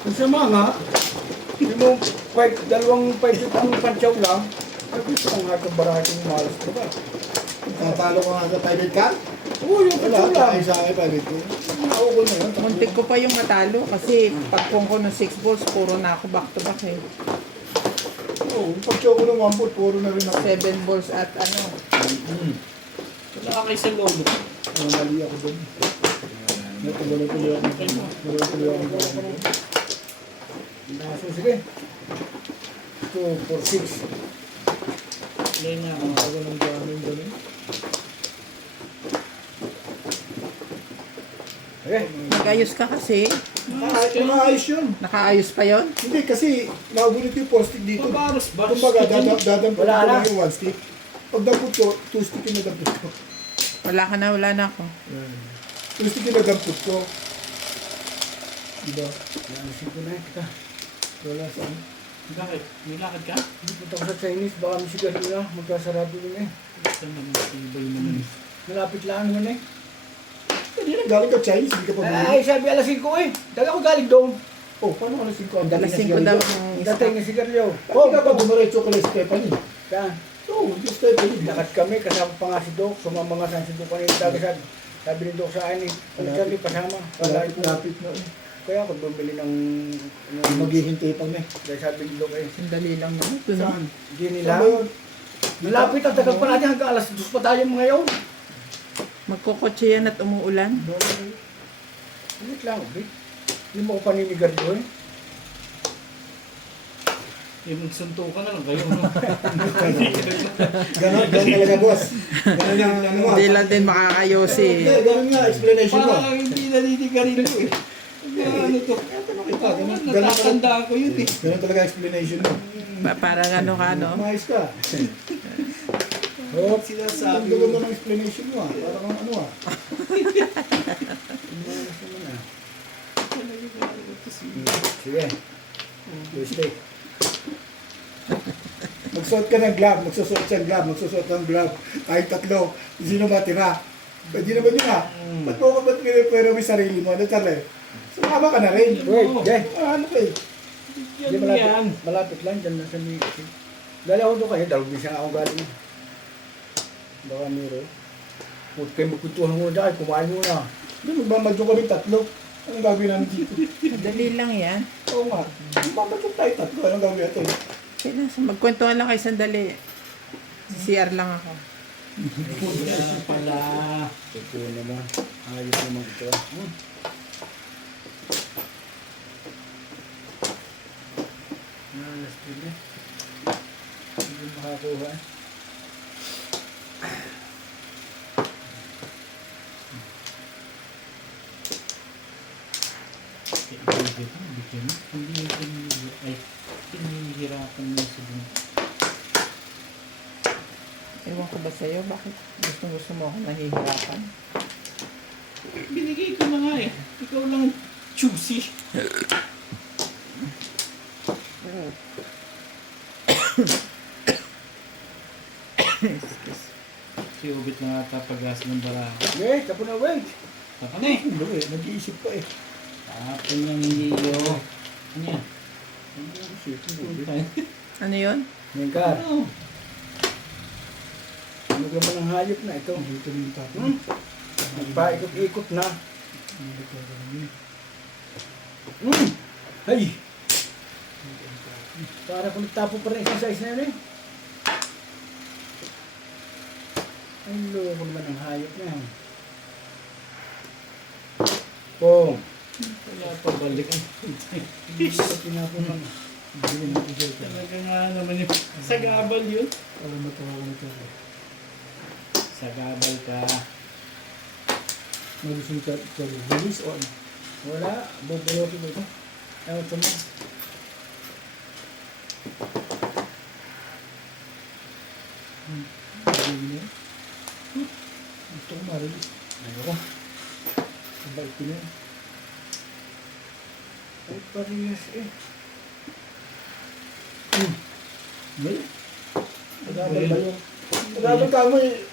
Kung sa mga, yung mo dalawang 5 ang pantsaw lang, ay gusto ko nga itong barating malas ko ba? Tatalo ko nga sa private car? Oo, yung pantsaw Wala, lang. tayo sa akin private car. Naukol na yun. Muntik ko pa yung matalo kasi pagpong ko ng 6 balls, puro na ako back to back eh. Oo, yung pag-show ko ng 1 foot, puro na rin ako. 7 balls at ano. Wala ka kayo sa lolo. Mali ako doon. Natuloy-tuloy ako. Natuloy-tuloy ako. So, sige. 2, 4, 6. Play na ako. Ang ako ng daming ganun. Okay. Nag-ayos ka kasi. Maayos yun. Nakaayos pa yon. Hindi, kasi naubunit yung post-it dito. Pabaros ba? Kumbaga, dadampot Wala ko na. lang yung 1 stick. Pag dampot ko, 2 stick yung nadampot ko. Wala na ako. 2 stick yung nadampot ko. Diba? Lalasin ko na kita. Wala saan. Bakit? May lakad ka? Hindi punta ko sa Chinese, baka may sigarin na. Magkasarado din eh. Gusto naman si Bay naman. Malapit lang naman eh. Hindi na galing ka Chinese, hindi ka pa bumili. Ay, sabi alas 5 eh. Daga ko galing doon. Oh, paano alas 5 ang Alas 5 daw ang Ang dating ng sigarilyo. Oh, hindi ka pa dumiretso ka kay Stephanie. Saan? Oo, yung Stephanie. Lakad kami, kasama pa nga si Doc. Sumama nga sa si Doc kanina. Sabi ni Doc sa akin eh. Kung sabi pasama. Lapit na. Kaya ako bumili ng... Maghihintay pa na. Dahil sabi ni Doc eh. Sandali lang naman. Ito na. Saan? Hindi Saan nila. ba yun? Malapit ang tagal pa natin hanggang alas 2 pa tayo ngayon. Magkokotse yan at umuulan. Ulit lang, okay? Hindi mo ko paninigar doon eh. Eh, magsunto ka na lang kayo. No? Ganon talaga, boss. Ganon ang ano mo. Hindi lang din makakayosi. Hindi, ganon nga, explanation mo. Parang hindi naninigarin ko eh. Ano to? Natatandaan ko yun eh. Ganon talaga explanation mo. Parang ano ka, no? Umayos ka. Oh, Ang sinasabi ganda mo. ng explanation mo ah. Parang ano ah. Sige. Tuesday. Magsuot ka ng glove, magsusuot siya ng glove, magsusuot ng glove. Kahit tatlo, sino matira? Pwede naman yun ah. Ba't mo ka ba't pinipwera mo yung sarili mo? Ano tala? Sumama ka na rin. Wait, Jay. Ano ka eh? Hindi Yan yan. malapit lang dyan na sa Mixi. Dali ako doon kayo, dalawang bisa ako galing. Baka meron. Huwag kayo magkuntuhan muna dyan, kumain muna. Hindi, magmamadyo kami tatlo. Anong gagawin namin dito? Madali lang yan. Oo nga. Magmamadyo tayo tatlo. Anong gagawin natin? Magkwentuhan lang kayo sandali. CR lang ako. Kaya pala. Ito naman. Ayos naman ito. Alas din eh. Hindi makakuha. Hindi ay pinihirapan mo sa dun. Ewan ko ba sa'yo? Bakit gusto mo ako nahihirapan? Binigay ko na nga eh. Ikaw lang choosy. Si Ubit na ata pag-asa ng baraha. Okay, tapo na wait. Saka na eh. Hindi eh. Nag-iisip pa eh. Tapon yung iyo. Ano yan? Ano yun? Mengkar. Ano? Ano naman ang hayop na ito? Dito yung tapo. Nagpaikot-ikot na. Ay! Para kung tapo pa rin isang size na yun eh. Ang loko naman ang hayop na yan. Pong! Wala pa balik. Hindi ko tinapon lang. Hindi na ito dito. Talaga nga naman yun. Sagabal yun. Alam mo ito ako nito. Sagabal ka. Mag-gusto ka release o ano? Wala. Bubulotin mo ito. Ayaw ito mo. Gusto ko ma-release. Ayoko. Ang bait ko na yun. Ay, parehas eh. May? Sagabal ba yun? Sagabal ka mo eh.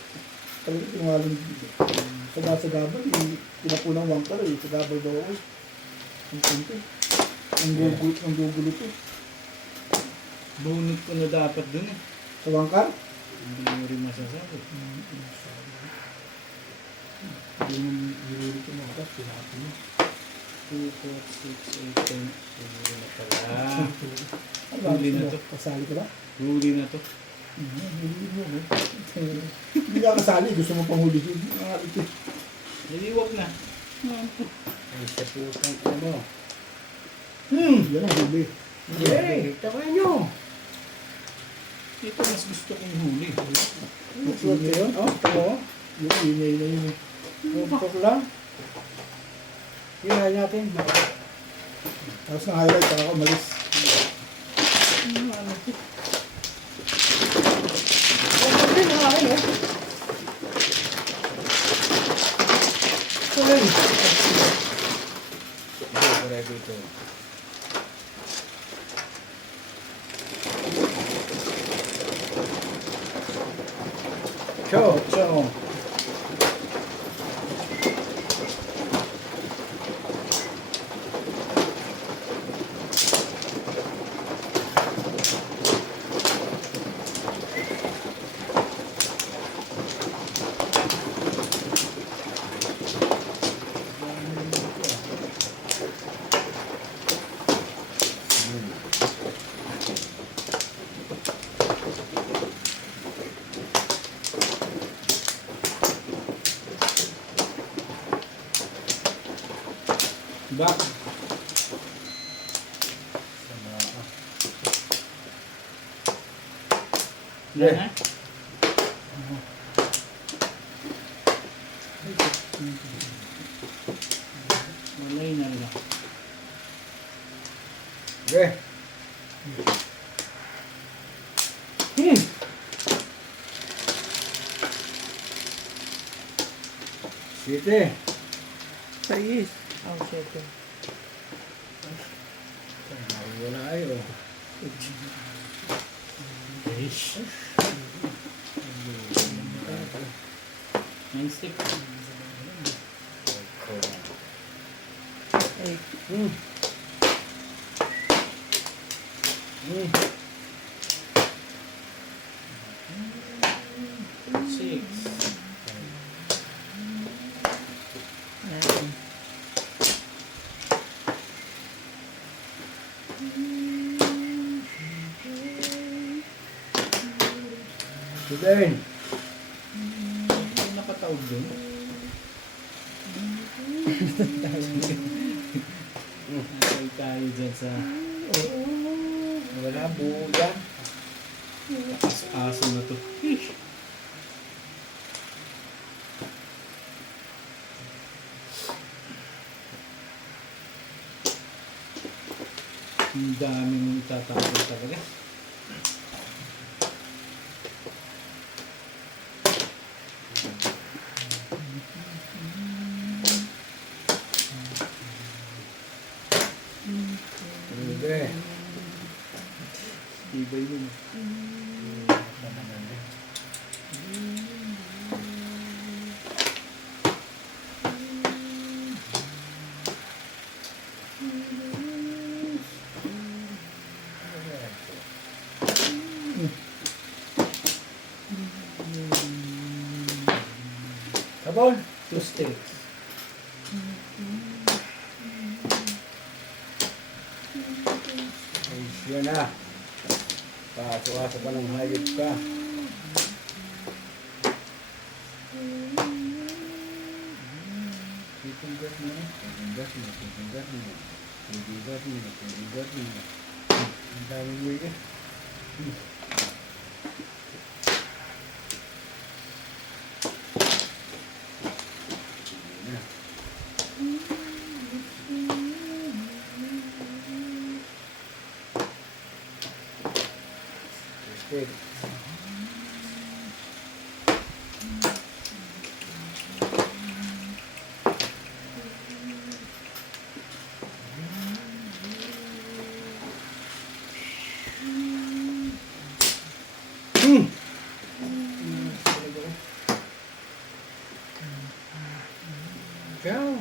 Talaga tingalan dito. Sagabal eh. Tinapunang wangkar eh. Sagabal daw ako eh. Ang punto. Ang gugulo to. Bunot ko na dapat dun eh. Sa wangkar? Hindi mo rin masasabi. Hindi mo nilulito ko mga kat. Pinapin mo. 2, 4, 6, 8, 10. Huli na pala. Ano Huli na to. Kasali ka ba? Huli na to. Huli mo. Hindi ka kasali. Gusto mo pang hulihin. Hindi, wag na. Ay, sa putang ano. Yan ang huli. Yay! Takayan nyo. Ito mas gusto kong huli. Suot ko yun. Oh, ito mo. Yung ingay na yun. Pupok lang. Hirahin natin. Tapos na-highlight ako umalis. Ano to? Pupok din ang akin eh. Tuloy. Ito, correct ito. Ciao, ciao. Back. Yeah. Na? Malay na lang. Okay. Siti. Sayis. Oh, shit. Wala ayo. Ish. Nine stick. Ay, Six. nine. Sitin. Ano nakataog dun? Nakay tayo dyan sa Wala buo yan. aso na to. Ish. Ang dami mong itatapon talaga. Hindi. Iba yun. Sabon. Two sticks. Ay, siya na. Paso-aso ka ng hayop ka. Titunggat mo na. Titunggat mo. Titunggat mo. Titunggat mo. Titunggat mo. Ang dami mo eh. Stick. Ciao.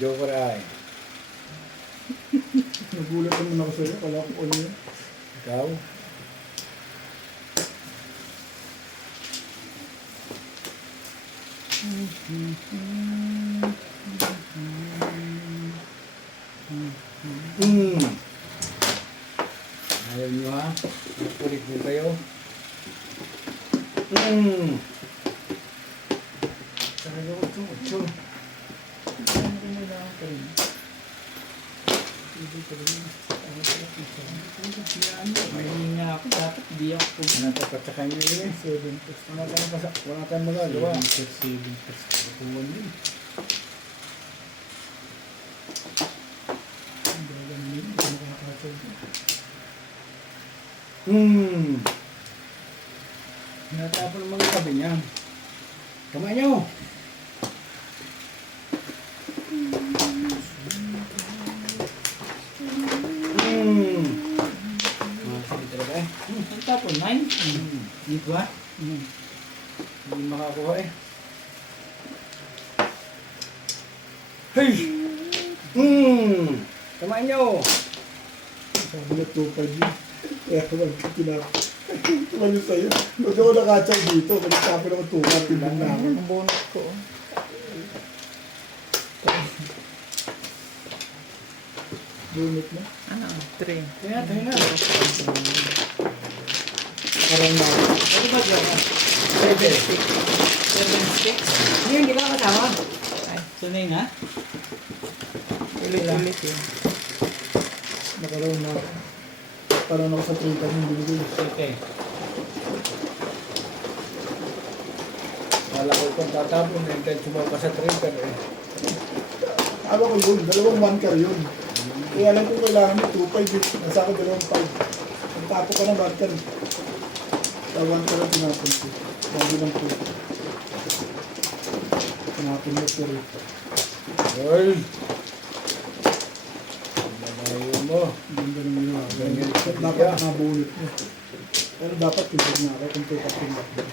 Joker ay. Nagulat naman ako sa'yo. Kala ko all yun. Ikaw. Mm. Ayaw nyo ha? Ulit mo kayo. Talaga ito. May hininga ako. Dapat di ako pumunta. Natapatsakan nyo yun eh. Wala tayong magagawa. 7 plus. Kukuha din. Natapon ang mga sabi niya. Kamay nyo. Sige talaga eh. Ang tapon, 9. Di ba? Hindi makakuha eh. Hey! Kamay nyo. Sabi na 2-5 yun. Kaya ko lang tumayo sa'yo. Huwag ako nakachang dito. Sabi naman 2-5. Tilang na ako. Ang bonus ko. Bunot na. Ano? 3. Kaya tayo na. Parang na. Ano ba dyan? 7 sticks? Hindi ka kasama. Sanay na? Ulit-ulit yun. Nakaroon na ako. Parang ako sa 3 kami binigay. Okay. Kala ko itong tatapon eh. Kahit sumapa sa trigger eh. Ano ko yun? Dalawang 1 car yun. Kaya alam ko kailangan mo 2-5 yun. Nasa ako 2-5. Ang tapo ka ng 1 car. Sa 1 car ang tinapon ko. Bago lang po. Tinapon mo ko rin. Hoy! Malayo mo. Ganda ng ginawa. Ganyan. Dapat nakabunot mo. Pero dapat tulad na ako kung tukat yung bakit.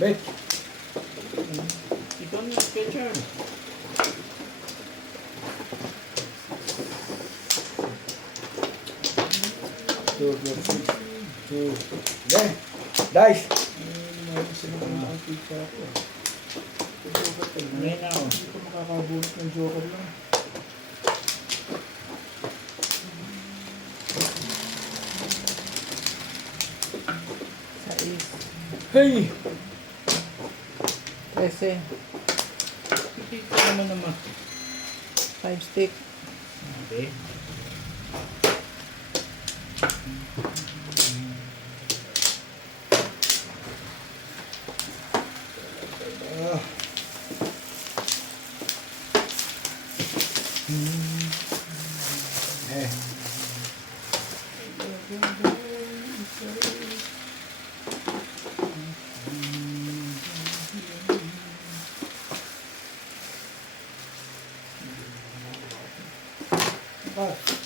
Bet! Ikaw na, sketcher. Two. Okay. Dice! Mayroon sila ng antique pa ako. Ngayon ako. Hindi ko makakabunot ng joker lang. Sa is. Hey! 13. Kikita naman naman. 5 stick. Okay. Ah. Eh.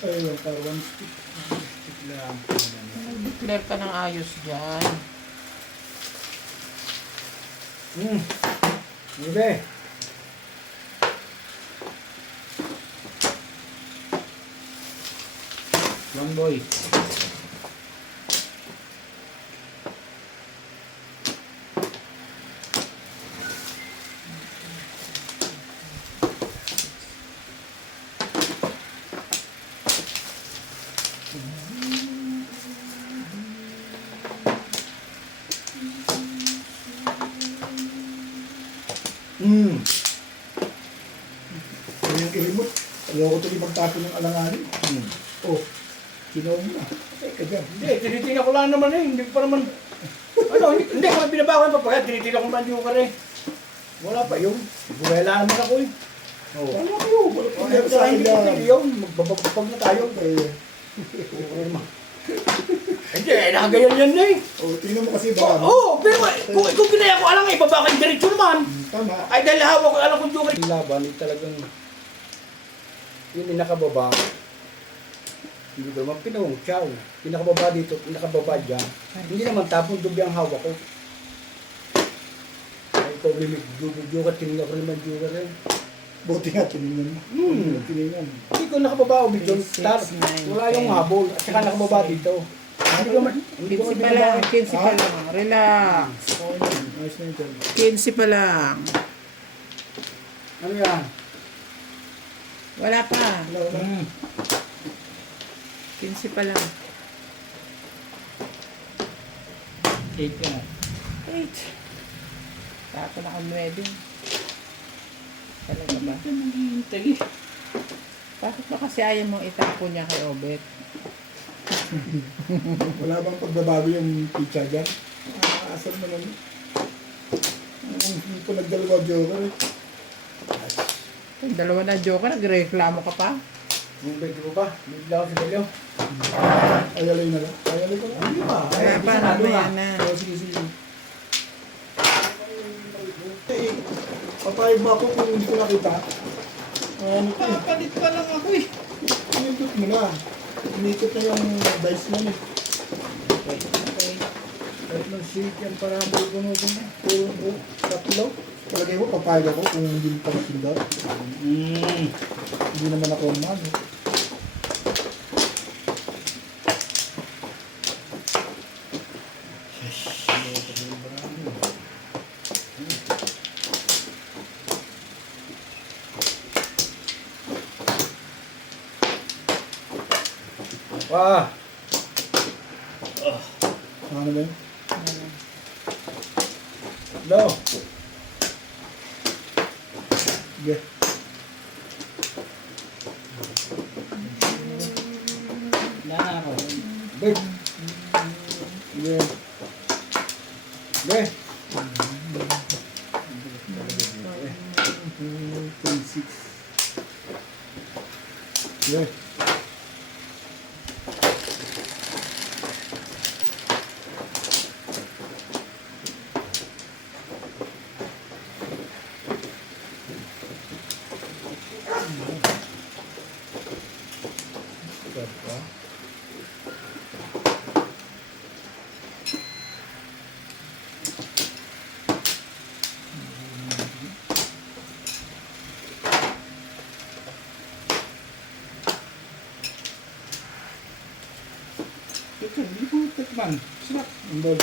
Ayun, para 1 stick. Stick lang. Declare ka ng ayos dyan. Hindi. One boy. Ano yung ilimot? Ayoko tuloy magtapon ng alanganin. Oh, ginawa mo na. Teka dyan. Hindi, tinitingnan ko lang naman eh. Hindi pa naman... Ano, hindi ko binabawan pa pagkat tinitingnan ko man yung kare. Wala pa yun. Buwela naman ako eh. Oo. Wala kayo. Wala Oh, kayo sa akin lang. yun. Magbabagpag na tayo. Eh, Hindi, nakagayan yan na eh. oh, tingnan mo kasi Oo, baka. pero kung ginaya ko alang eh, baba kang diretso naman. Tama. Ay dahil hawak ko alam kung joker. Yung laban, yung talagang yun yung nakababa. Hindi ko naman pinawang chow. Pinakababa dito, pinakababa dyan. Hindi naman tapong dubi ang hawak ko. Ay ikaw bimig, joker, tinignan ko naman joker eh. Buti nga, tinignan mo. Tinignan. Hindi ko nakababa o bidyo. 6, 9, Wala yung 10. habol. At saka nakababa dito. Hindi ko hindi ko 15 pa lang, mababa. 15 pa lang. Relax. Oo yun. Ayos na yun dyan. 15 pa lang. Ano yan? Wala pa. Wala, wala. 15 pa lang. 8 ka na. 8. Tapo na ang 9. Talaga ba? Ito naghihintay. Bakit ba kasi ayaw mong itapon niya kay Obet? Wala bang pagbabago yung pizza dyan? Asal mo naman. Hindi ko nagdalawa joker eh. Yung dalawa na joker, nagreklamo ka pa? Yung bed ko pa. Bigla ako sa galyo. Ayalay na lang. Ayalay ko lang. Hindi pa. Wala pa, mamaya na. Oo, sige, sige. Eh, papayag mo ako kung hindi ko nakita. Ano ko eh. Papalit pa lang ako eh. Inikot mo na. Inikot na yung dice mo eh. Okay. Kahit mag-shake yan para bubunutin na. Puro tatlo. Palagay mo, papayag ako kung hindi mo pagpindot. Hindi naman ako man. Eh. Wah! Ano ba yun? No! Yeah. Na ako. Bed! Yeah. Bed! 36. Yeah. Ito, hindi ko tikman. Sarap. Ang ball.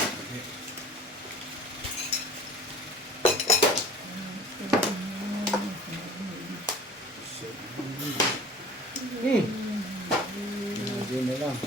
Hindi na lang.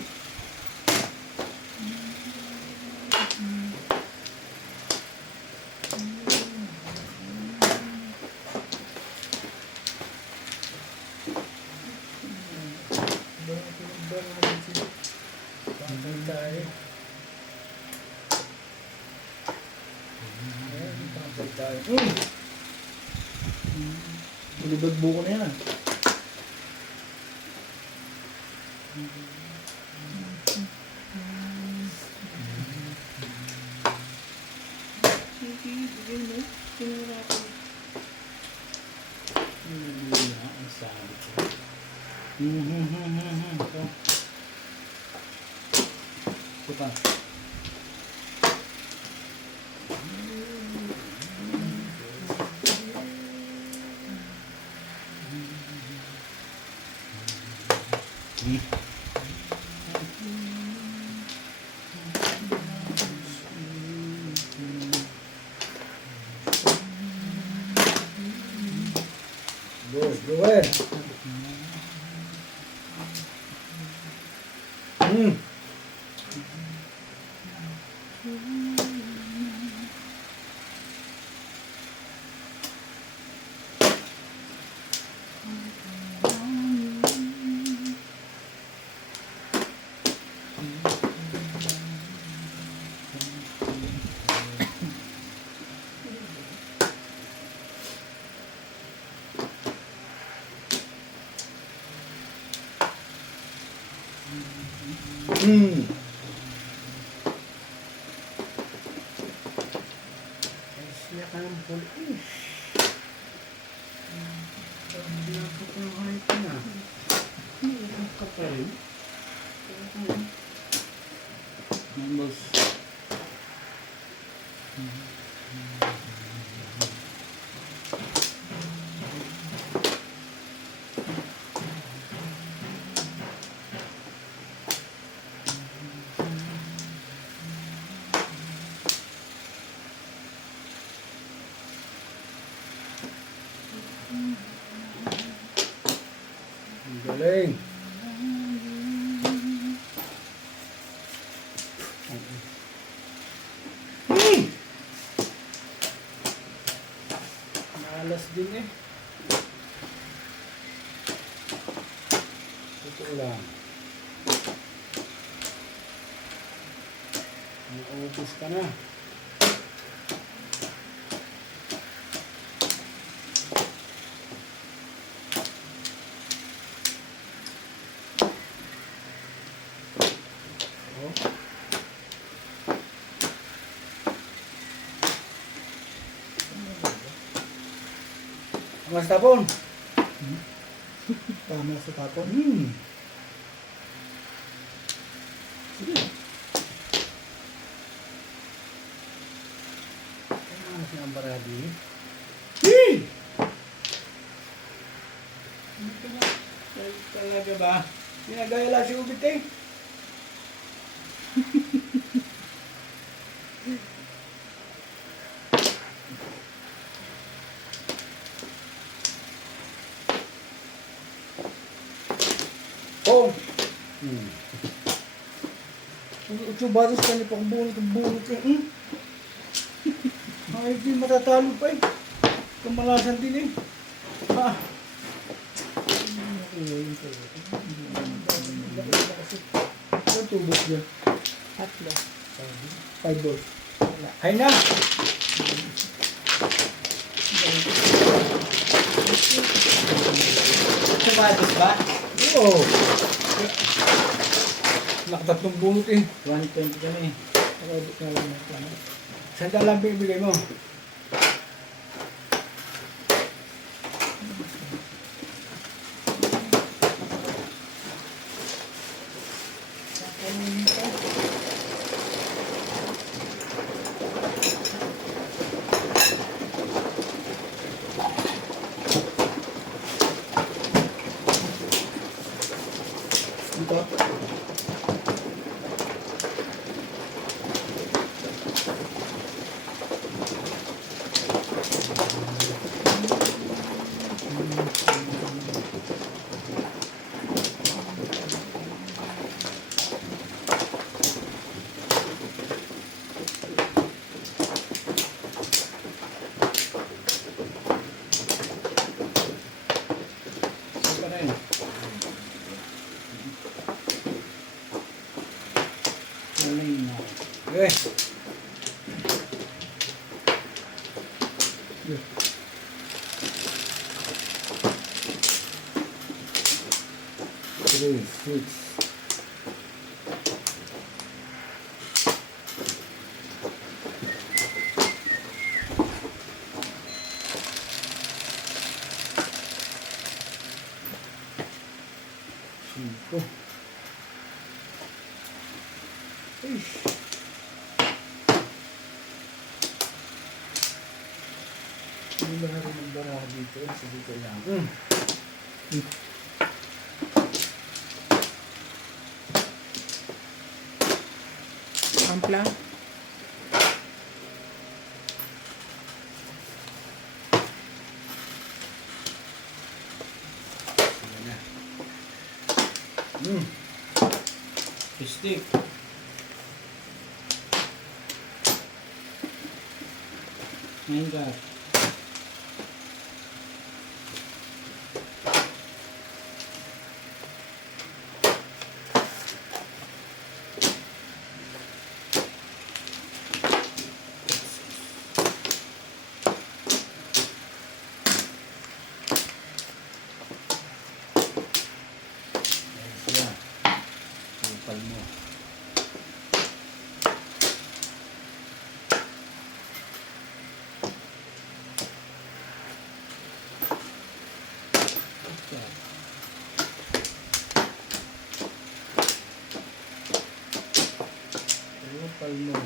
Ulibag buko na yan ah. Sige, bigay mo. Tinura ko. Hindi na ang sabi ko. Ito. Ito pa. Good, good. Siya ka ng pulis. Napakahay ka na. Ang kapal. Numbers. Malas din eh. Totoo lang. Naubos ka na. Oh. Mas tapon. Tama sa tapon. Ano si Ambaradi? Talaga ba? Ginagaya lang si Ubit eh. Oh! Ito batas ka niya pang bunot ka. Ay, di matatalo pa eh. Kamalasan din eh. Ah. Ang tubos niya. 3. 5 balls. Hay na! Kumatis ba? Oo. Nakatatlong bunot eh. 120 kami. Saan lang bibigay mo? Dito. Saan ka na yun? Eh. Three, six. Cinco. Ish. Hindi na rin magbara dito. Sa dito lang. Ampla. Sige na. Stick. Ngayon ka. Ayos yan. Kupal mo. Kupal mo.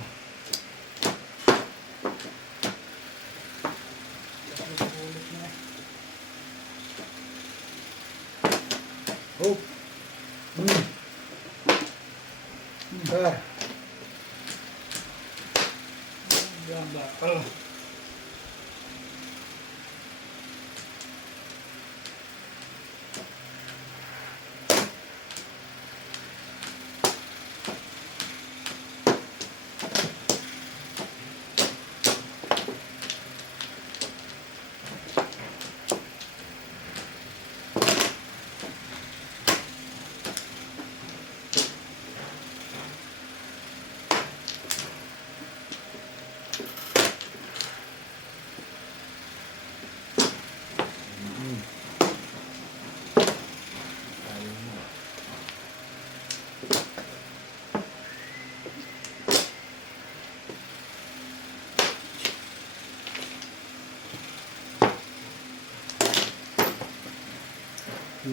Oh. Sir. Gamba.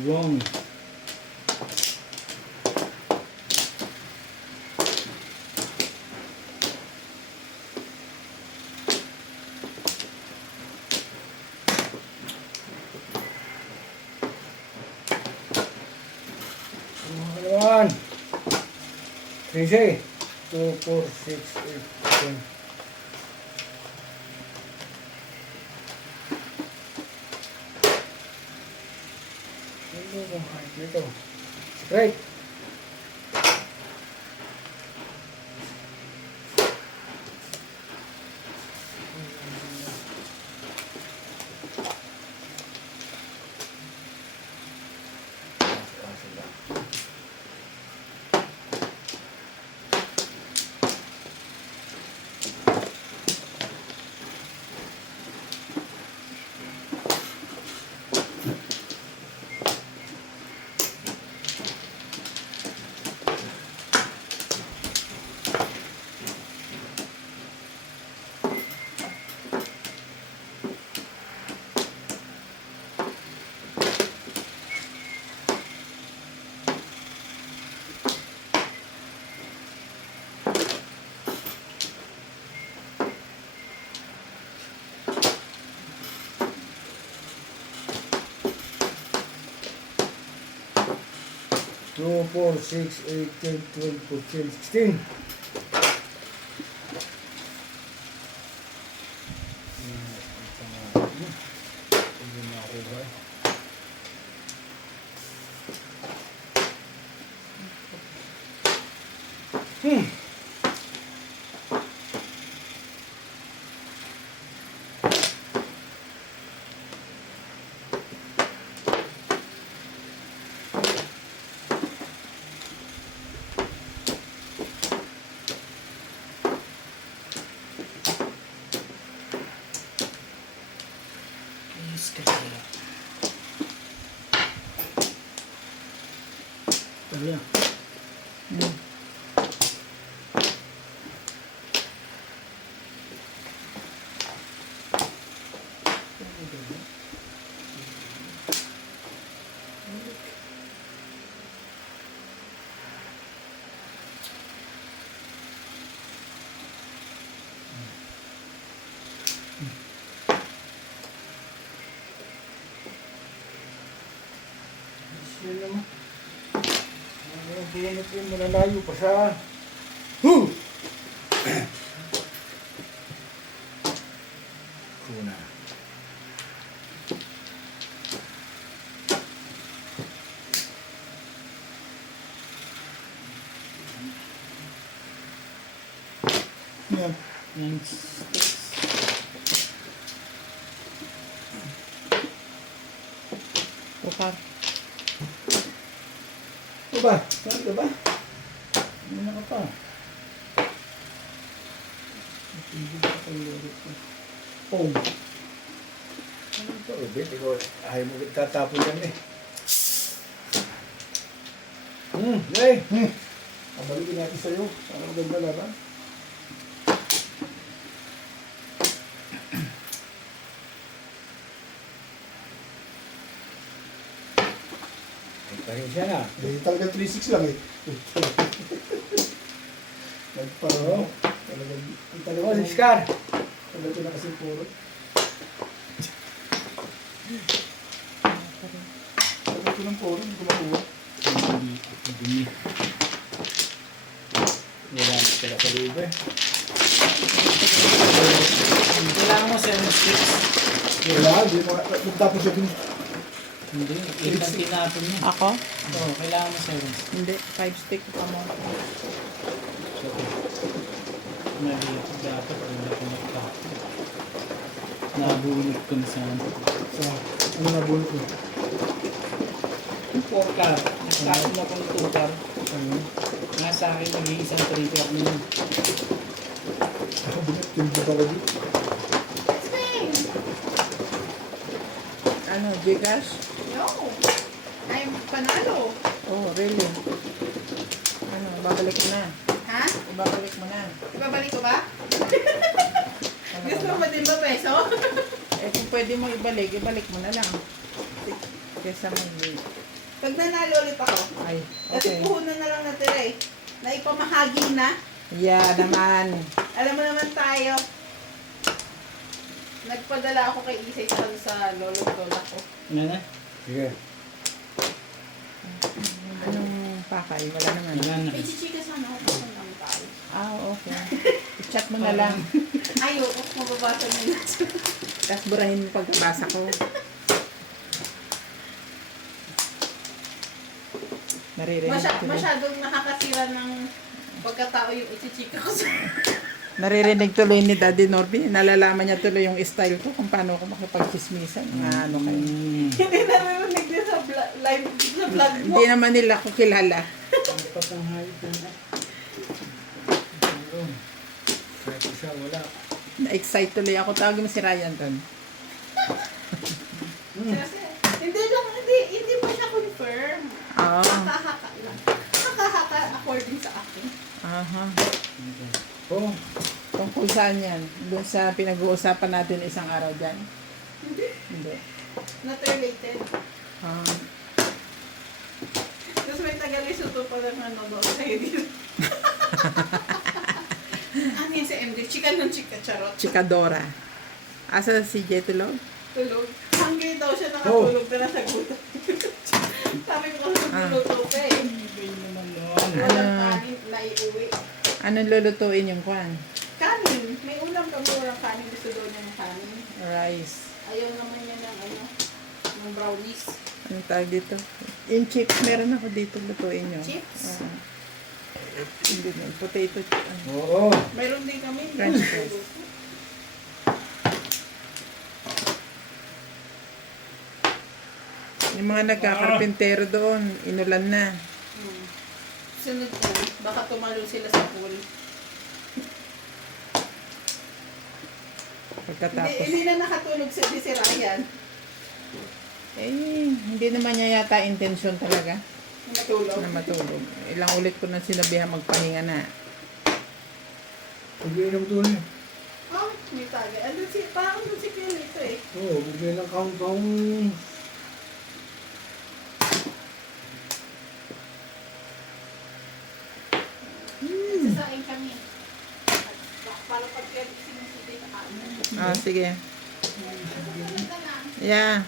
Wrong. One. 3, 2, 4, 6, 8, 10. Dito. Straight. Two, 4, 6, 8, 10, 12, 14, 16. Kaya. Yun naman. Ang bunot yun, malalayo pa sa... Huh! Kuna. Yan. Yan, sticks. Tukar. Ito ba? Saan ka ba? Hindi na ka pa. Hindi ka pa yung Pong. Ano ito, Robert? Ikaw, ayaw mo tatapon yan eh. Hey! Pabalikin natin sa'yo. Para maganda laban. Ay, parin siya na. Eh, talaga 3-6 lang eh. Nagparo. Talagang, Oh, si Scar. talaga na kasi puro. Talaga ng puro, hindi ko makuha. Dumi. Nilang sila sa libre. Kailangan mo 7 sticks. Wala, hindi mo. Nagtapos siya din. Hindi, 8 ang tinapon niya. Ako? Oo, kailangan mo 7. Hindi. 5 stick pa mo. So, mali ako dapat wala ko nagtapon. Nabunod ko na sa Sa, ano na bulot ko? 4 car. Nagtapon ako ng 2 car. Ayun. Nga sa akin, nag-iisang 3 car na yun. Ako binit, yung buta ko dito. Ano, Gcash? No. I'm panalo. Oh, really? Ano, babalik mo na. Ha? Ibabalik mo na. Ibabalik ko ba? Ano Gusto ka mo ba? ba din ba peso? Eh, kung pwede mo ibalik mo na lang. Kesa mag Pag nanalo ulit ako, Ay, kasi okay. puhunan na lang natira eh. Na ipamahagi na. Yeah, naman. Alam mo naman tayo. Nagpadala ako kay Isay sa lolo at lola ko. Ano na? Sige. Anong pakay? Wala naman. Wala na. May chichika sana ako kung lang tayo. Ah, okay. I-chat mo na lang. Ayoko, mababasa mo na. Tapos burahin mo pagkabasa ko. Naririnig tuloy. Masyadong nakakasira ng pagkatao yung ichichika ko sa... Naririnig tuloy ni Daddy Norby. Nalalaman niya tuloy yung style ko kung paano ako makipagchismisan. Nga ano kayo. Hindi naririnig din sa live, sa vlog mo. Hindi naman nila ako kilala. Ang patanghay ko na. Ayun. Kahit isa, wala. Na-excite tuloy ako. Tawagin mo si Ryan doon. Kasi, hindi pa siya confirm. Oo. Nakahaka lang. Nakahaka according sa akin. Aha. Oh, Tungkol saan yan? Doon sa pinag-uusapan natin isang araw dyan? Hindi. Hindi. Not related. Ah. Tapos may taga-Lesotho pa lang nanonood sa'yo dito. Ano yan si MJ? Chika ng chika, charot. Chikadora. Asa si Jetulog? Tulog. Hungry daw siya nakatulog na nasa gutom. Sabi ko kasi luluto ka eh. Walang kanin na iuwi. Anong lulutuin yung kwan? Kanin. May ulam kami walang kanin. Gusto daw niya ng kanin. Rice. Ayaw naman niya ng ng brownies. Anong tawag dito? Yung chips, meron ako dito lutuin nyo. Chips? Oo. Hindi na, potato chips. oo. Meron din kami. French fries. Yung mga nagkakarpintero doon, inulan na. Sunod na. Baka tumalo sila sa pool. Pagkatapos. Hindi na nakatulog si Ryan. Hindi naman niya yata intensyon talaga Natulog. na matulog. Ilang ulit ko na sinabihan magpahinga na. Bigyan ng tunay. Oh, may tagay. Parang doon si Pilito eh. Oo, bigyan ng count-count. Sasain kami. Para pag sinusunod sa kanin. Ah, sige. Susunod ka na. Yeah.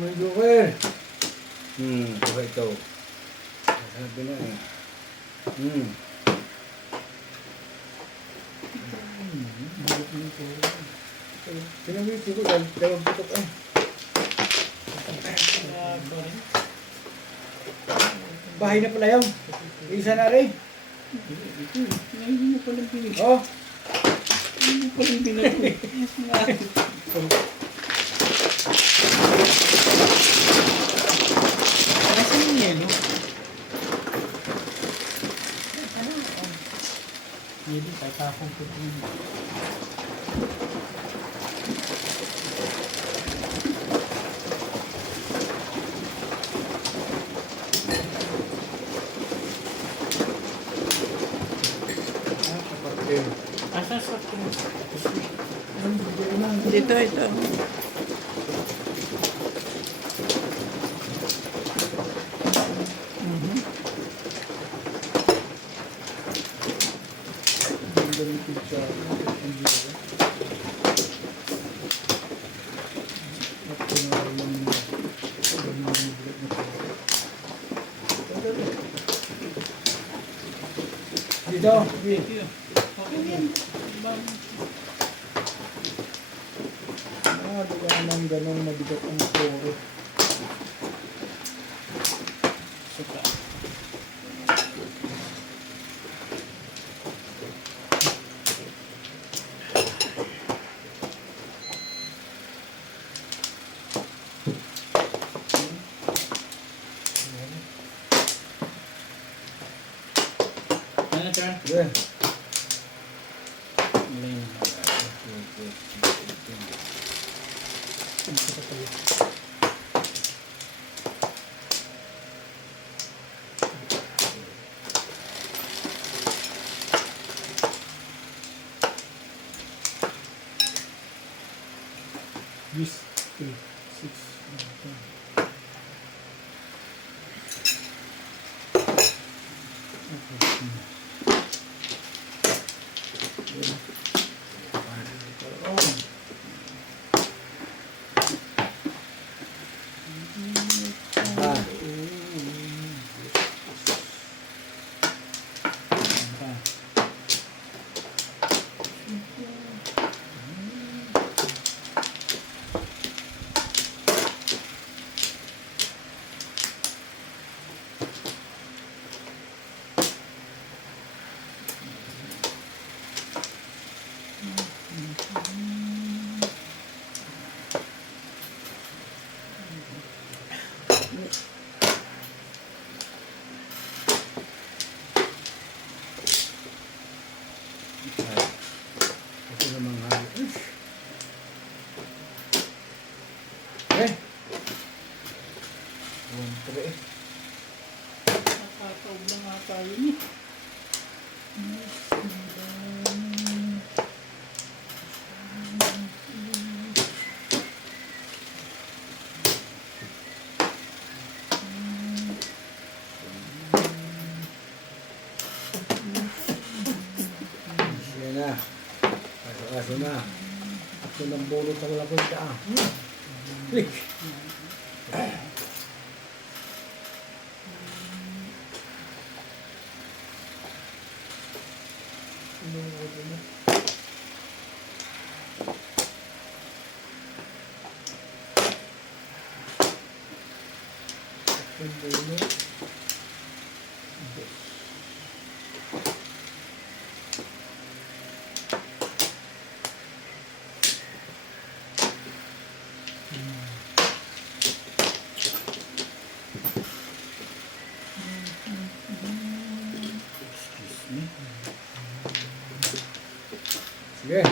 May joker. Okay ito. Sabi na eh. Pinawitin ko dahil dalawang putok eh. Bahay na pala yun. Isa na rin. Ngayon mo palang pinag... Oh, Ngayon mo palang pinag... Nasaan yung yelo? Yelo, tatapon ko din. kapatid. Asa sa akin? Dito, ito. Ganda ng pizza. Ang ganda. At pinawala lang yung bilat na pala. Dito. Video. Okay yan. Wala nang ganong mabigat ang poro. Suka. This, 3, 6, 9, 10. Ah, ito namang hali. Eh. 1, 3. Nakakaob na nga tayo niya. Yan na. Kaso na. Ito ng bulot ako lang kung saan. Click. Sige.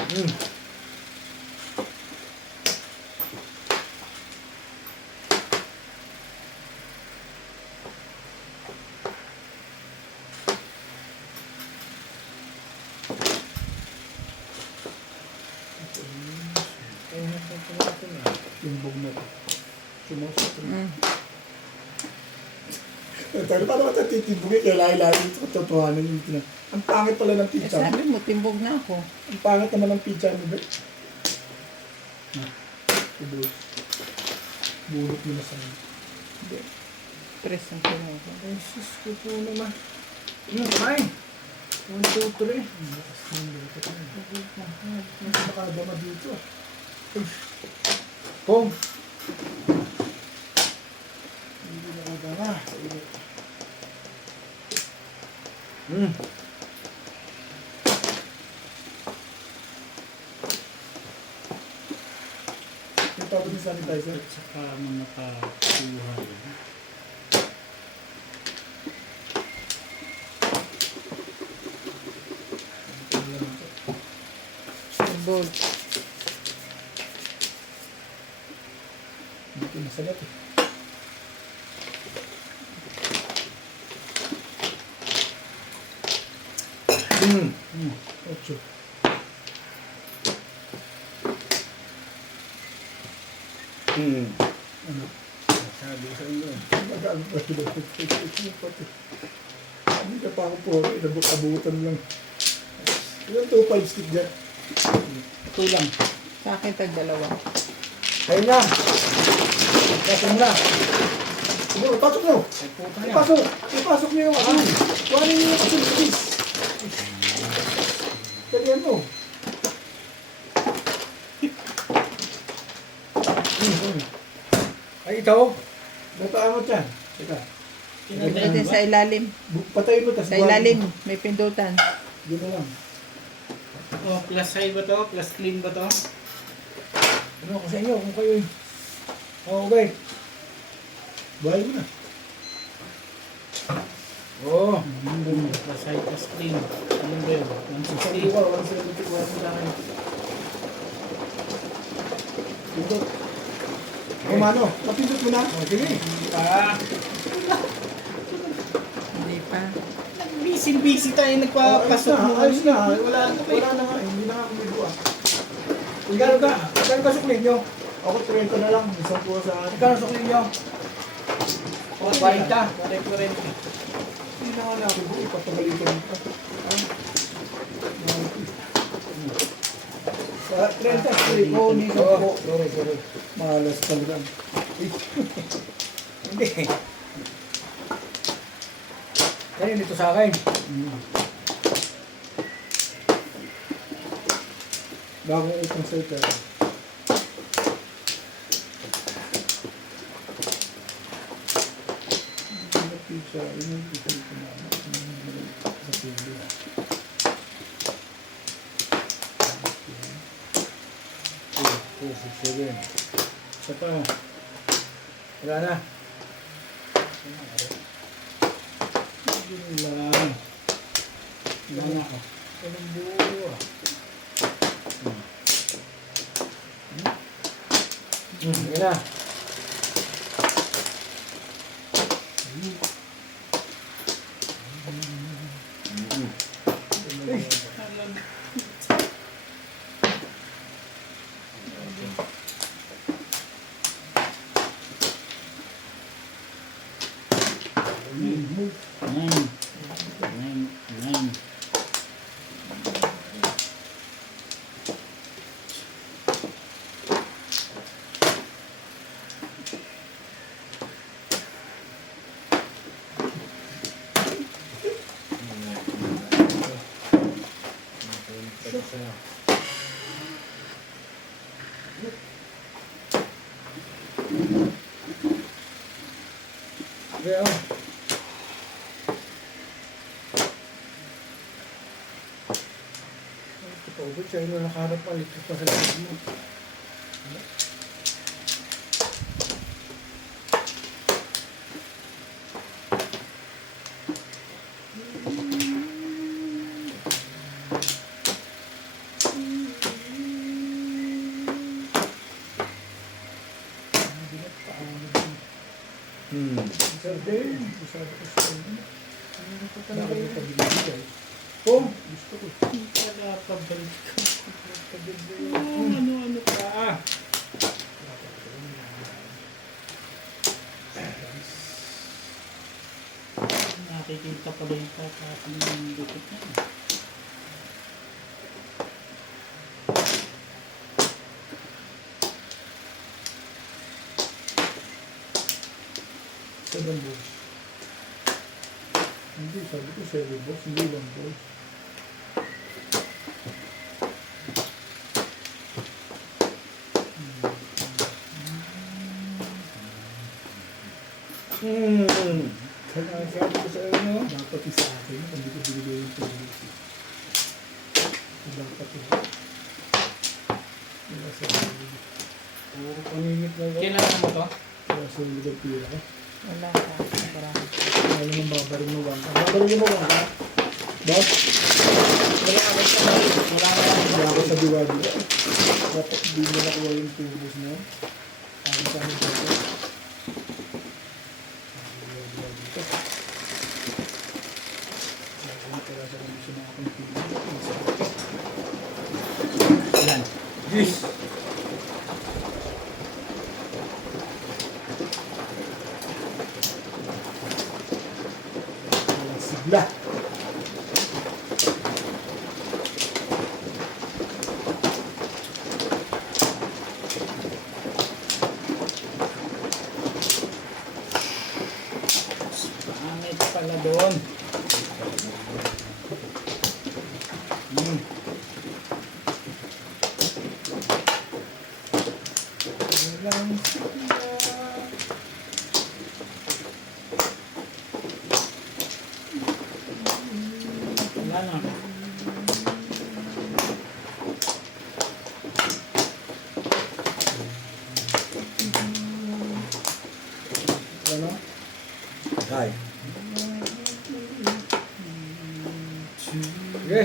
Timbog na ito. Sumusok rin. Mm. Pero paano ka tatitimbogin? Kaya lahi-lahi ito katotohanan yung ang pangit pala ng Eh, pizza. sabi mo, timbog na ako. Ang pangit naman ng pizza mo, Bet. Ubus. Bulot mo na sa akin. Hindi. Tres ang tinubo. Ay, sus ko po naman. Ay. 1, 2, 3. Nakadama dito. Pong. Hindi nakadama. Yung tapos yung sanitizer. At saka mga kakuha yun. Bold. Hindi ko masalat eh. Ocho. Ano? Sabi sa inyo. Magaan pa sila. Hindi ka pa ako po. Inabot-abutan lang. Ilang 2-5 stick dyan? Ito lang. Sa akin, tag-dalawa. Kayo na. Pasok na. Siguro, pasok nyo! Ay, puta na. Ipasok! Ipasok nyo yung ano! Kuhanin nyo yung asin, please! Kalian mo! Ay, ito. Nataan mo dyan. Teka. Pwede sa ilalim. Patayin mo, tas Sa ilalim. May pindutan. Yun na lang. Oh, plus high ba to? Plus clean ba to? Ano ko sa inyo kung kayo okay. Bahay mo na. Oo. Plus high, plus clean. Anong ba yun? 160 ka, 170 ka sa akin. Pindot. O mano, mapindot mo na. O, sige. Hindi pa. Busy tayo nagpapasok mo. Ayos na. Wala na nga. Hindi na ako may buwa. Igano ka? Igano ka sukli nyo? Ako 30 na lang, isang kuha sa akin. Magkano sa niyo? 40. 40. Hindi na nga natin po, ipapagalitan ka. Sa 30 straight ko, ni isang po. Sorry. Malas talaga. Hindi. Kaya dito sa akin. Bagong utang sa ito. Pizza, yun yung pizza dito na. Sa pili. Sige. Isa pa. Wala na. Yun lang. Wala na ako. Walang buo. Sige na. Sige, oh. Ito, siya yung nakaharap pa, likit pa sa likit mo. Sir Dave, masyado ko sa inyo. Bakit mo pabibigay? Kung, Gusto ko. Pabalik ko. Ano ka? Nakikita pala yung kakapin ng dukot niya. Seven balls. Hindi, sabi ko 7 balls, hindi 1 balls. Kaya sabi ko sa inyo, Dapat isa akin, hindi ko binigay yung 2 balls. Dapat yun. Wala sa puro paningit na ba? Kailangan mo to? Wala sa lugar pila ko. Wala ka. Marami. Wala naman babarin mo bangka. Babarin mo bangka? Boss? Wala ka sa wala ka lang. Wala ko sa diwadi. Dapat di mo nakuha yung 2 balls na yun. Ano sa amin dito? Yan. Yes. Sigla. Pangit pala doon. Wala na. Ano? Ay. Sige.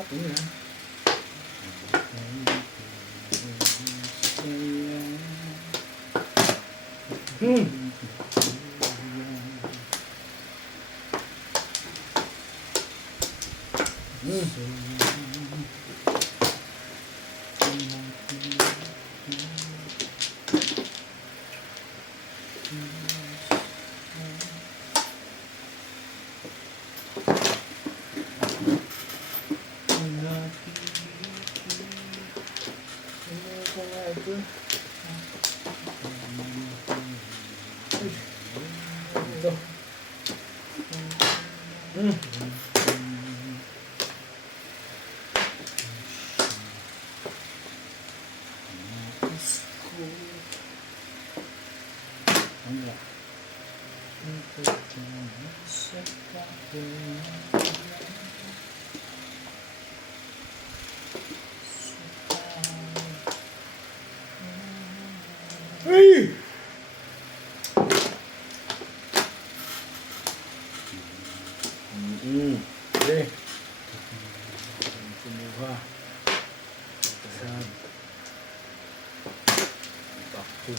natin yan. Ay! Okay. Kumuha. Saan? Bakto.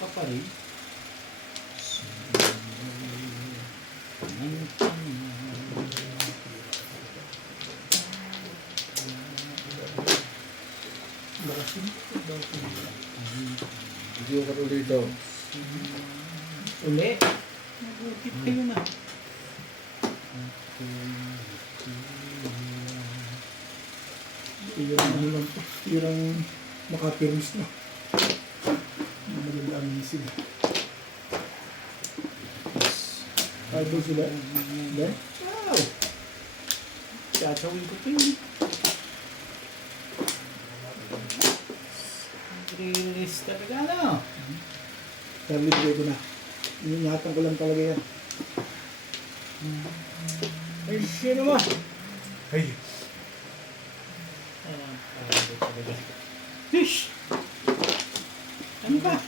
Paparin. Hindi ko katuloy ito. Uli. Nagukit kayo na. Tirang ano lang to. Tirang makapirmis na. Maganda ang isip. Ay, doon sila. Hindi? Wow! Tatawin ko pa yun. Release talaga ano? Pero libigay ko na. Iningatan ko lang talaga yan. Ay, sino mo? Ay, Fish! Ano pa?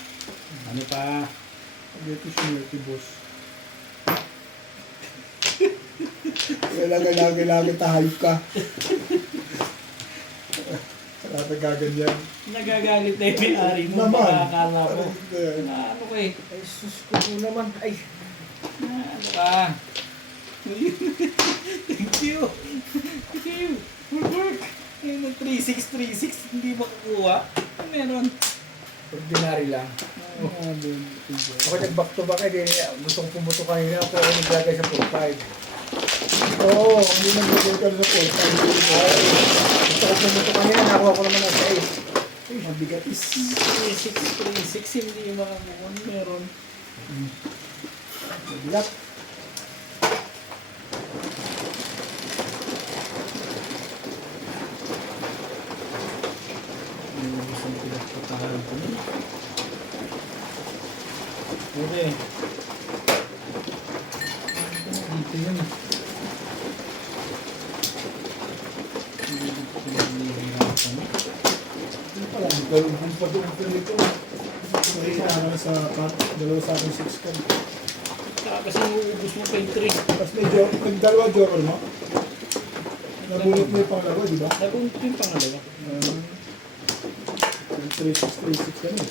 ano pa? Dito si boss. Kailangan tayo ka. Sarap gaganyan. Nagagalit na yung may-ari mo. Naman. Makakala ko. Ayan. Na ano ko eh. Ay, sus ko po naman. Ay, Na ano ka? Thank you. Thank you. Work. Ayun ang 3636. Hindi makukuha. Meron. ordinary lang. Ah, doon. Ako nag-back to back eh. Gusto kong pumuto kanina ako ako naglagay sa 4-5. Oo, hindi nagbigay ka sa portal. Gusto ko pumuto kanina, nakuha ko naman ang 6. Ay, mabigat is. 3636. Hindi makakuha. Meron. Mabigat. Isang pinagpatahan ko na. Okay. Dito yun. Ano pala, ang pag-umpin nito. May isa na sa card, dalawa sa akin 6 card. Tapos ang uubos mo pa yung 3. Tapos may dalawa joker mo. Nabunot mo yung pangalawa, di ba? Nabunot yung pangalawa. 3636 yan eh.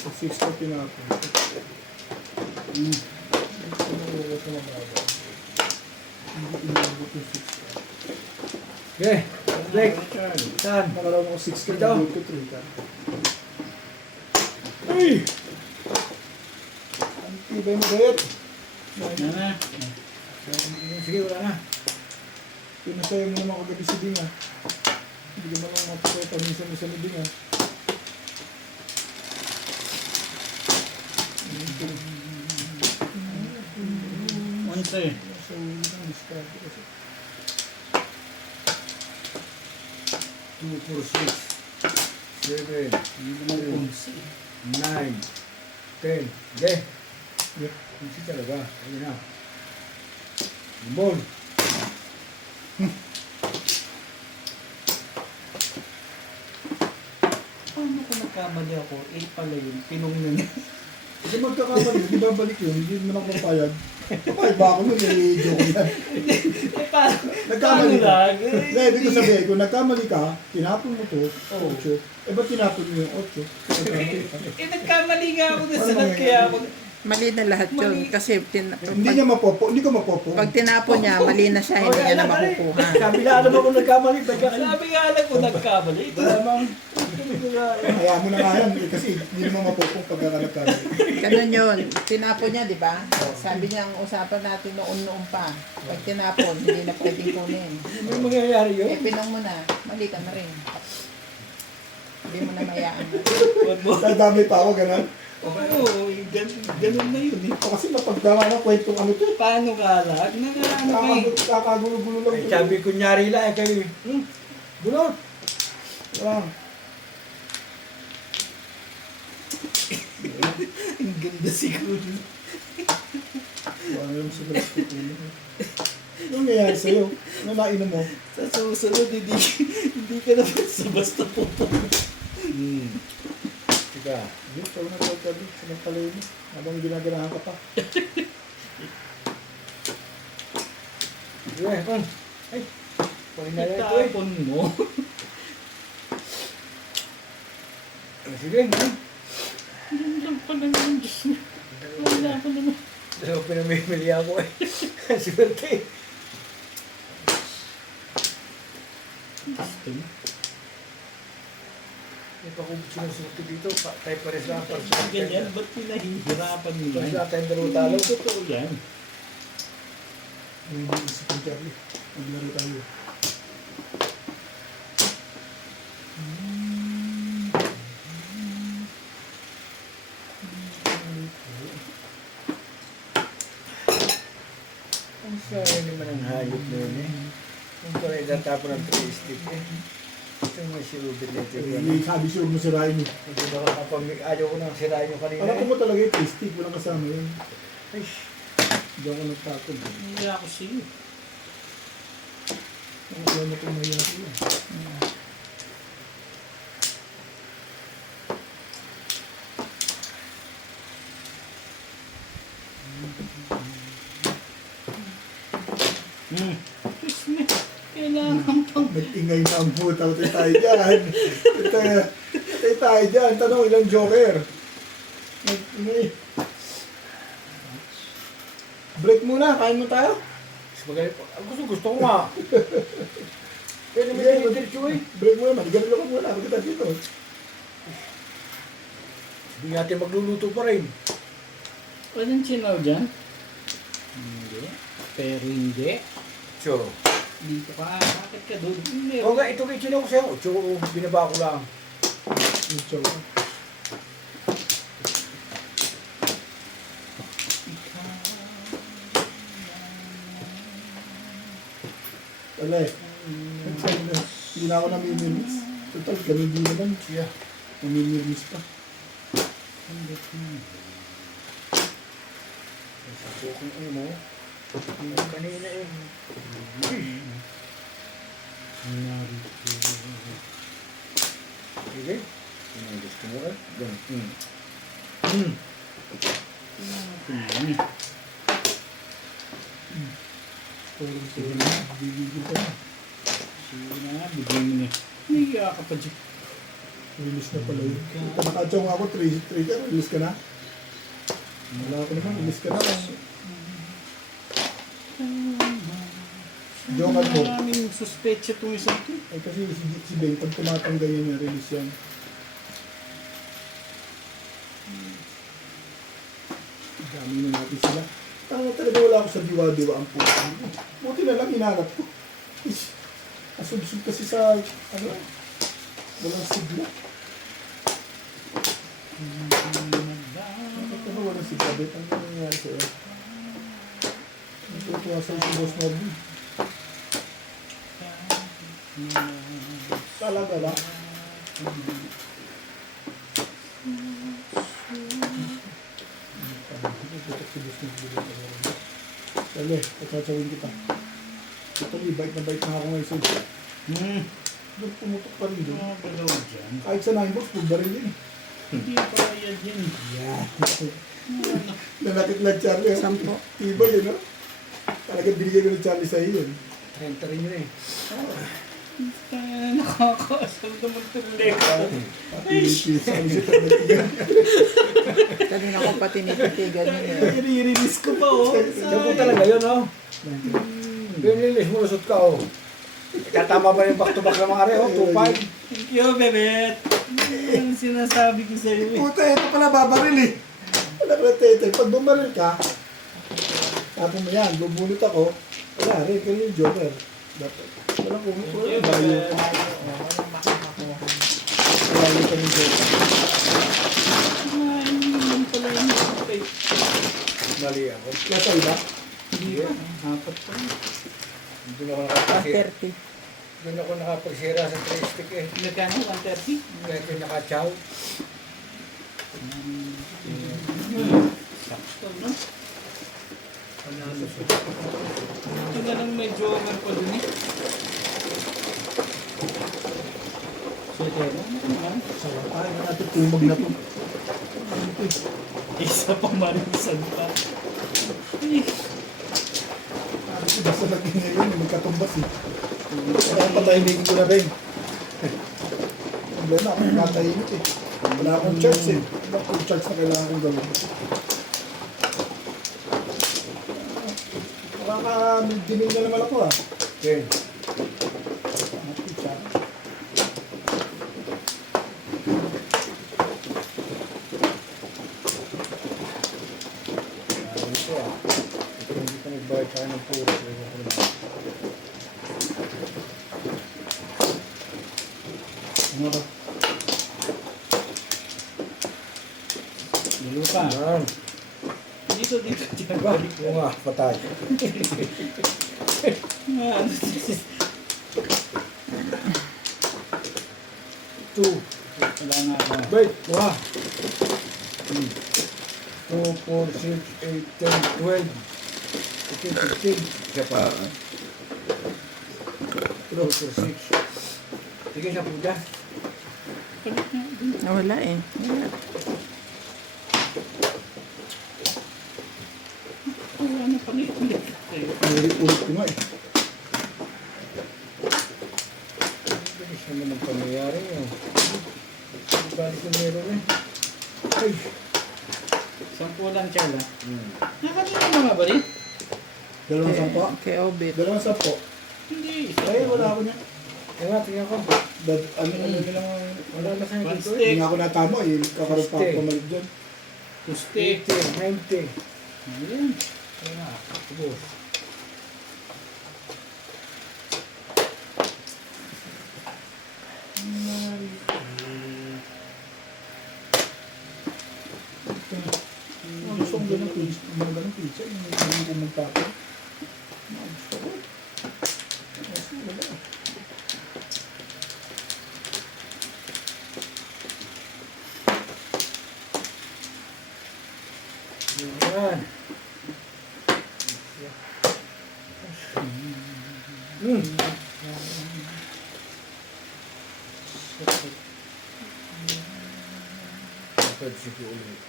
So, 6 card pinapin. Sumulo sa mababa. Hindi inabot yung 6 card. Okay, Blake. Saan? Nakalaw mo 6 card, Ito. nabot ko 3 card. Ay! Ang tibay mo gayet. Yan na. Sige, wala na. Pinasaya mo naman kagabi si Ding ah. Hindi naman lang mapapita minsan-minsan din ah. Once eh. So, ang discard kasi. 2, 4, 6, 7, 8, 9, 10. Hindi. Yeah. Hindi talaga. Ayun na. Ball. Paano ko nagkamali ako? 8 pala yun. Pinong na niya. Kasi magkakamali, di ba balik yun? Hindi mo na papayag. Papayag ba ako nun? Eh, joke yan. Eh, paano? Nagkamali Paano ka. lang? Hindi, ibig ko sabihin, kung nagkamali ka, tinapon mo to, 8. Eh, ba't tinapon mo yung 8? Eh, nagkamali nga ako na Ano sa mangyayari? kaya ako. Mali na lahat yun. Kasi Hindi niya mapopo, hindi ko mapopo. pag tinapon niya, mali na siya, hindi niya na makukuha. Sabi na alam ako nagkamali. Ba't ka Sabi nga lang ko nagkamali. Ito namang. Kaya mo na nga yan, eh, kasi hindi naman mapopong pagkakalagkamali. Ganun yun. Tinapon niya, di ba? Sabi niya, ang usapan natin noon pa. Pag tinapon, hindi na pwedeng kunin. Ano yung mangyayari yun? Eh, pinong mo na, mali ka na rin. Hindi mo na mayaan. Huwag mo. Nadami pa ako, gano'n. Oo, ganun na yun eh. O kasi mapagdama ng kwentong ano to. Paano ka lang? Nagano ka eh. Kakagulo-gulo lang Ay, ito. sabi kunyari lang. Kayo. Bunot. Wala. Ang ganda siguro. Wala naman sa galas ko tulo. Ano nangyayari sa'yo? Ano nainom mo? Sa susunod, hindi ka na basta po. Sige. Hindi, tawag na tawag ka doon. Sinagpalay mo. Habang ginaganahan ka pa. Sige. Ay. Pwede na yan ito eh. Itapon mo. Sige. Yan lang pala ng Diyos mo. Wala ko naman. So, pinamimili ako eh. Swerte. Gusto mo? May pa kung sinusuti dito. Tayo pares lang. Pares lang. Ganyan, ba't pinahihirapan mo Pares yan? lang tayong dalawa talo. Totoo yan. Hindi si Pin Charlie. Maglaro tayo. Ang sayang naman ang hayop na yun eh. Kung pala itatapon ng 3 stick eh. Ito may silubit na ito. Hindi, sabi siya huwag mo sirain mo. Hindi na ayaw ko nang sirain yung kanina Alam ko eh. mo talaga yung tasty. Walang kasama yun. Ay, Hindi ako nagtakot. Hindi ako sa'yo. Alam mo kung mayroon yun. Diyos mo, kailangan pang... Nag-ingay na ang puta. Patay tayo dyan. Patay tayo dyan. Tanong ilang joker. Nag-ingay. Break muna. Kain mo tayo. gusto ko nga. Pwede mo yung diretso eh. Break muna. Maligarilyo ka muna. Magkita dito. Hindi natin magluluto pa rin. Walang sinaw dyan? Hindi. Pero hindi. So, Dito ka. Bakit ka doon? Hindi. o nga, ito kayo sinaw ko sa'yo. So, binaba ko lang. Yung chow. Wala eh. Hindi na ako namimimiss. Total, ganun din naman. Siya. Namimimiss pa. Sabi ko kung ano mo. Kanina eh. Sige. Ano gusto mo eh? Ganun. Sige na. Bibigil ka na. Sige na, bigyan mo na. Nahiya ka pa dyan. Release na pala yun. Kung nakadyaw nga ako, 3 ka, release ka na. Wala ko naman, release ka na. Joker mo. Maraming suspecha itong isang to. Ay kasi si Ben, pag tumatanggal yun, release yan. Dami na natin sila. Tama talaga wala ako sa diwa-diwa ang puso. Buti na lang hinanap ko. Asubsub kasi sa, walang sigla. Bakit ka ba walang sigla? Bet, ano nangyayari sa'yo? Natutuwa sa'yo si Boss Norby. Talaga ba? Tutok si Boss Norby. Dali, pagkakawin kita. Ito, bait na ako ngayon sa'yo. Doon pumutok pa rin doon. Mga galaw dyan. Kahit sa 9 box, pagbaril din eh. Hindi pa yan yan. Yeah. Nanakit lang Charlie. Oh. 10. Iba yun, no? Talagang binigay ko ng Charlie sa iyo. 30 rin yun eh. Nakakaasal naman tuloy ka. Sabi siya talaga. Kanina ko pa tinititigan yun eh. I-release ko pa oh. Yan po talaga yun, oh. Pinilis mo, lusot ka, oh. Tatama ba yung back-to-back ng mga reo? 2-5. Thank you, Bebet. Yan ang sinasabi ko sa'yo eh. Puta, ito pala babaril eh. Wala ka na tete. Pag bumaril ka, sabi mo yan, bubunot ako. Wala rin, ganun yung joker. Dapat. Walang kumukuro. Thank you, Bayo. Bebet. Bayo ka ng joker. Hindi pala yung okay. Mali ako. Nasa iba? Hindi pa. Apat pa. Hindi na ako nakapagsira. 30. Hindi na ako nakapagsira sa 3-stick eh. Nagkano? 130? Kahit yung nakachow. Sakto, no? Panalo siya. Ito na lang medyo man pa dun eh. So, ito ano naman? Sarap tayo na natin tumag na to. Isa pa marisan pa. Basta nag-ingay yun, magkatumbas eh. Kaya ang patahimigin ko na rin. Problema, ako nakatahimik eh. Wala akong charge eh. Wala akong charge na kailangan kong gawin. Makakadinig na naman ako ah. Okay. Ito ah. Ito hindi ka nagbayad sa akin ng puro. Ano ba? Lalo pa. Yan. Dito, dito, dito. Diba? Oo nga, patay. Ah, ano, 2. wala nga ako. Wait, wah. 2, 4, 6, 8, 10, 12. 15. Isa pa. 2, 4, 6. Sige, sa puda. Nawala eh. Wala. Wala na pang-iulit kayo. Ulit ko nga eh. Bilis naman ang pangyayari yun. Balik yung meron eh. Ay. 10 lang, Charla. Hmm. Nakanina mga ba rin? Dalawang sampo. Kay Obit. Dalawang sampo. Hindi. Ay, wala ako niya. Kaya tingnan ko. Ano lang, Wala na sa'yo One dito eh. stick. hindi nga ako natama eh. Kakaroon pa ako Stick. pumalik dyan. Tuste. 80, 90. Ayan. Kaya, ubos. Ang gusto kong ganun pizza. Mga ganun pizza. Yung hindi ko magpapin. Ang gusto ko. Kasi wala. Yan. Hmm. Pwede siya ulit.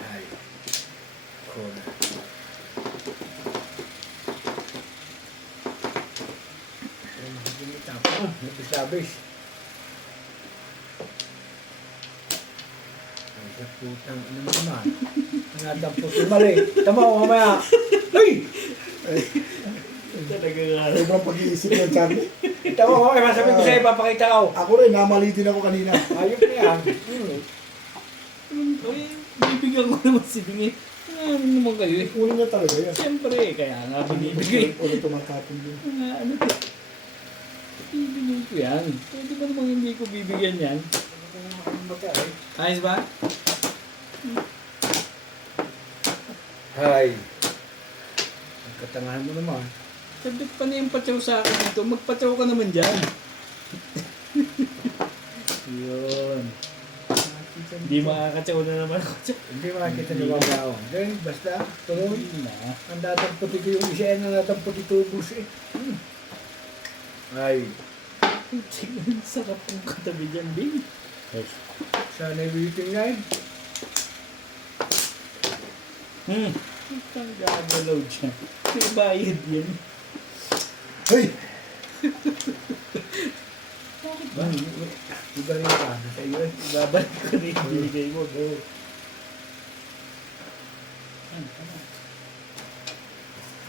Ay. Corner. Labis-labis. Ay, Putang, ano naman? Nadampot yung mali. Tama ko mamaya. Ay! Talaga nga. Sobrang pag-iisip yan, Charlie. Tama ko mamaya. Masabi ko sa'yo, papakita ko. Ako rin, namali din ako kanina. Ayos na yan. Uy, bibigyan ko naman si Bingi. Ano naman kayo eh. Kunin na talaga yan. Siyempre, kaya nga binibigay. Ulit tumatapon din. Ano to? Bibigyan ko yan. Pwede ba namang hindi ko bibigyan yan? Ayos ba? Hay. Ang katangahan mo naman. Sabit pa na yung patsaw sa akin dito. Magpatsaw ka naman dyan. Yun. Hindi makakatsaw na naman ako dyan. Hindi makakita na mga tao. Then, basta, tuloy. Yun na. Ang datamputi ko yung isa yan, ang datamputi tubos eh. Ay. Ang sarap ang katabi dyan, Bing. Sana waiting na yun. Ang gagalaw dyan. May bayad yan. Hey! Ba? Iba rin ka. Sa iyo eh. Babalik ko na yung binigay mo. Go.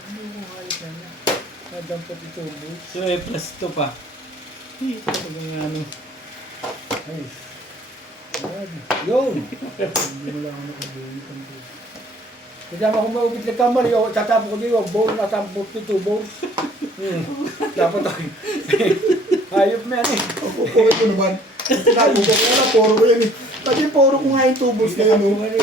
Ano yung hayop na niya? Nadampot ito tubos. So, plus to pa. Talagang ano. Ay. Yun! Hindi mo lang ako nakabulit ang buhay. Kasama kung maubit na kamali, o tatapo ko dito, bowl na tampot ito, bowl. Dapat ay. Hayop na yan eh. Ang pupukit ko naman. Sinabi ko, wala, poro ko yan eh. Pati poro ko nga yung tubos na yun. oh.